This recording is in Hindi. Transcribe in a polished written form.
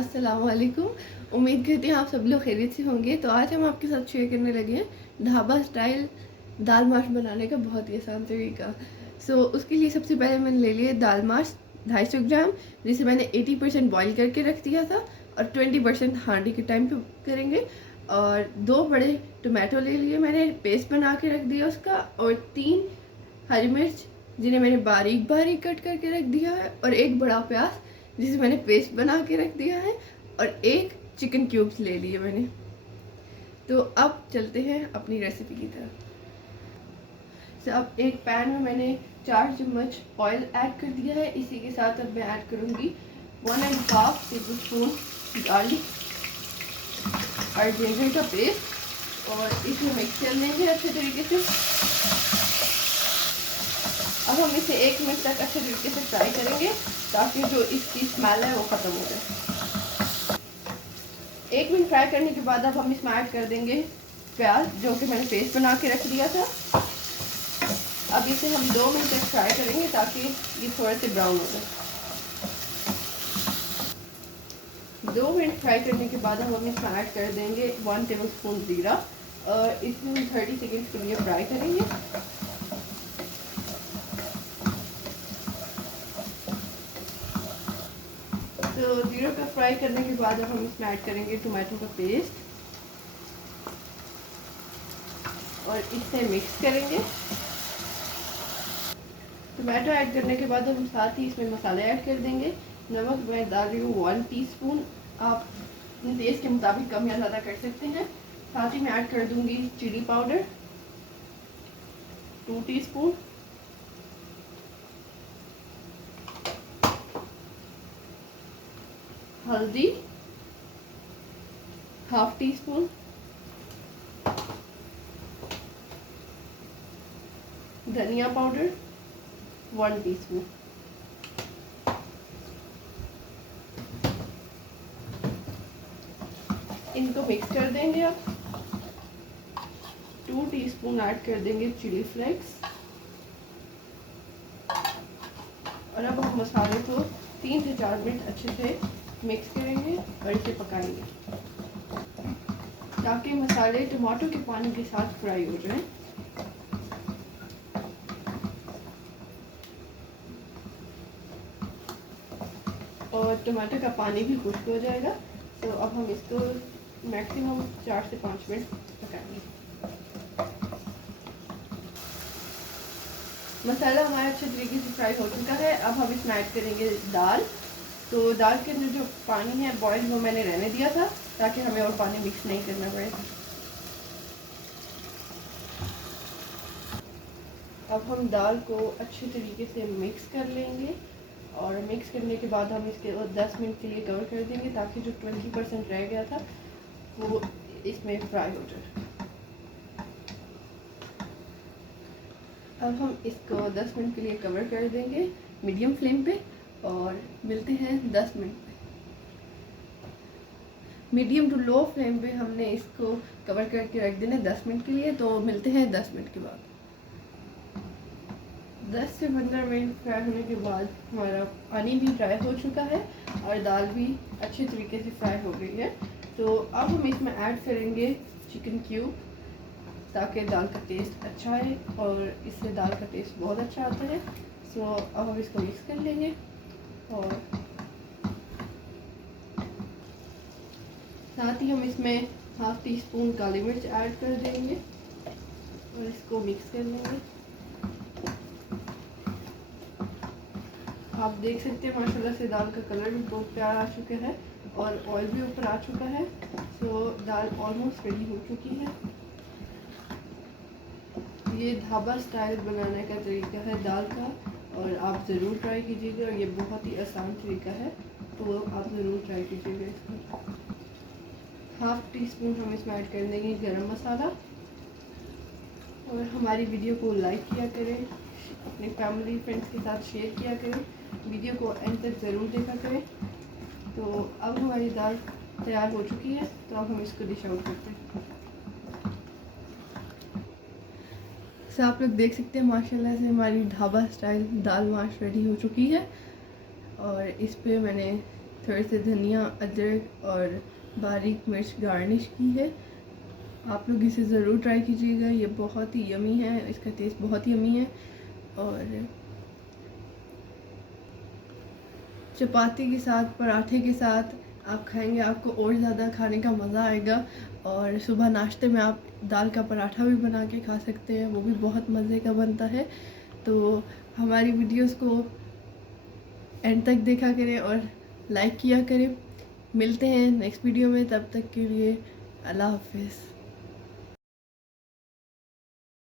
अस्सलाम वालेकुम। उम्मीद करती हैं आप सब लोग खैरियत से होंगे। तो आज हम आपके साथ शेयर करने लगे हैं ढाबा स्टाइल दाल माश बनाने का बहुत ही आसान तरीका। उसके लिए सबसे पहले मैंने ले लिया दाल माश 250 ग्राम, जिसे मैंने 80% बॉईल करके रख दिया था और 20% हांडी के टाइम पे करेंगे। और 2 बड़े टमाटो ले लिए मैंने, पेस्ट बना के रख दिया उसका, और 3 हरी मिर्च जिन्हें मैंने बारीक बारीक कट करके रख दिया है, और 1 बड़ा प्याज जिसे मैंने पेस्ट बना के रख दिया है, और 1 चिकन क्यूब्स ले लिए मैंने। तो अब चलते हैं अपनी रेसिपी की तरफ। अब एक पैन में मैंने 4 चम्मच ऑयल ऐड कर दिया है। इसी के साथ अब मैं ऐड करूँगी 1.5 टेबल स्पून गार्लिक और जिंजर का पेस्ट, और इसे मिक्स कर लेंगे अच्छे तरीके से। अब हम इसे 1 मिनट तक अच्छे तरीके से फ्राई करेंगे ताकि जो इसकी स्मेल है वो ख़त्म हो जाए। 1 मिनट फ्राई करने के बाद अब हम इसमें ऐड कर देंगे प्याज, जो कि मैंने पेस्ट बना के रख दिया था। अब इसे हम 2 मिनट तक फ्राई करेंगे ताकि ये थोड़े से ब्राउन हो जाए। 2 मिनट फ्राई करने के बाद हम इसमें ऐड कर देंगे 1 टेबल स्पून ज़ीरा, और इसमें हम 30 सेकेंड के लिए फ्राई करेंगे। तो ज़ीरा का फ्राई करने के बाद अब हम इसमें ऐड करेंगे टमाटो का पेस्ट, और इसे मिक्स करेंगे। टमाटो ऐड करने के बाद हम साथ ही इसमें मसाले ऐड कर देंगे। नमक मैं डाल रही हूँ 1 टीस्पून, आप अपने टेस्ट के मुताबिक कम या ज़्यादा कर सकते हैं। साथ ही मैं ऐड कर दूंगी चिली पाउडर 2 टीस्पून, हल्दी 1/2 टीस्पून, धनिया पाउडर 1 टीस्पून। इनको मिक्स कर देंगे। अब 2 टीस्पून ऐड कर देंगे चिली फ्लेक्स, और अब हम मसाले को 3 से 4 मिनट अच्छे से मिक्स करेंगे और इसे पकाएंगे ताकि मसाले टमाटो के पानी के साथ फ्राई हो जाएं। और टमाटर का पानी भी खुश्क हो जाएगा। तो अब हम इसको मैक्सिमम 4 से 5 मिनट पकाएंगे। मसाला हमारा अच्छे तरीके से फ्राई हो चुका है। अब हम इसमें ऐड करेंगे दाल। तो दाल के अंदर जो पानी है बॉयल, वो मैंने रहने दिया था ताकि हमें और पानी मिक्स नहीं करना पड़े। अब हम दाल को अच्छे तरीके से मिक्स कर लेंगे, और मिक्स करने के बाद हम इसके 10 मिनट के लिए कवर कर देंगे ताकि जो 20% रह गया था वो इसमें फ्राई हो जाए। अब हम इसको 10 मिनट के लिए कवर कर देंगे मीडियम फ्लेम पे, और मिलते हैं 10 मिनट पे। मीडियम टू लो फ्लेम पे हमने इसको कवर करके रख देना 10 मिनट के लिए। तो मिलते हैं 10 मिनट के बाद। 10 से 15 मिनट फ्राई होने के बाद हमारा पानी भी ड्राई हो चुका है और दाल भी अच्छे तरीके से फ्राई हो गई है। तो अब हम इसमें ऐड करेंगे चिकन क्यूब ताकि दाल का टेस्ट अच्छा है, और इससे दाल का टेस्ट बहुत अच्छा आता है। अब हम इसको मिक्स कर लेंगे, और साथ ही हम इसमें 1/2 टीस्पून काली मिर्च ऐड कर देंगे और इसको मिक्स कर लेंगे। आप देख सकते हैं माशाल्लाह से दाल का कलर भी बहुत प्यारा आ चुका है और ऑयल भी ऊपर आ चुका है। दाल ऑलमोस्ट रेडी हो चुकी है। ये ढाबा स्टाइल बनाने का तरीका है दाल का, और आप ज़रूर ट्राई कीजिएगा। और ये बहुत ही आसान तरीका है, तो आप ज़रूर ट्राई कीजिएगा इसको। 1/2 टीस्पून हम इसमें ऐड कर देंगे गरम मसाला, और हमारी वीडियो को लाइक किया करें, अपने फैमिली फ्रेंड्स के साथ शेयर किया करें, वीडियो को एंड तक ज़रूर देखा करें। तो अब हमारी दाल तैयार हो चुकी है, तो अब हम इसको डिश आउट करते हैं। आप लोग देख सकते हैं माशाल्लाह से हमारी ढाबा स्टाइल दाल माश रेडी हो चुकी है, और इस पे मैंने थोड़े से धनिया, अदरक और बारीक मिर्च गार्निश की है। आप लोग इसे ज़रूर ट्राई कीजिएगा, ये बहुत ही यमी है, इसका टेस्ट बहुत ही यमी है। और चपाती के साथ, पराठे के साथ आप खाएंगे, आपको और ज़्यादा खाने का मज़ा आएगा। और सुबह नाश्ते में आप दाल का पराठा भी बना के खा सकते हैं, वो भी बहुत मज़े का बनता है। तो हमारी वीडियोस को एंड तक देखा करें और लाइक किया करें। मिलते हैं नेक्स्ट वीडियो में, तब तक के लिए अल्लाह हाफिज़।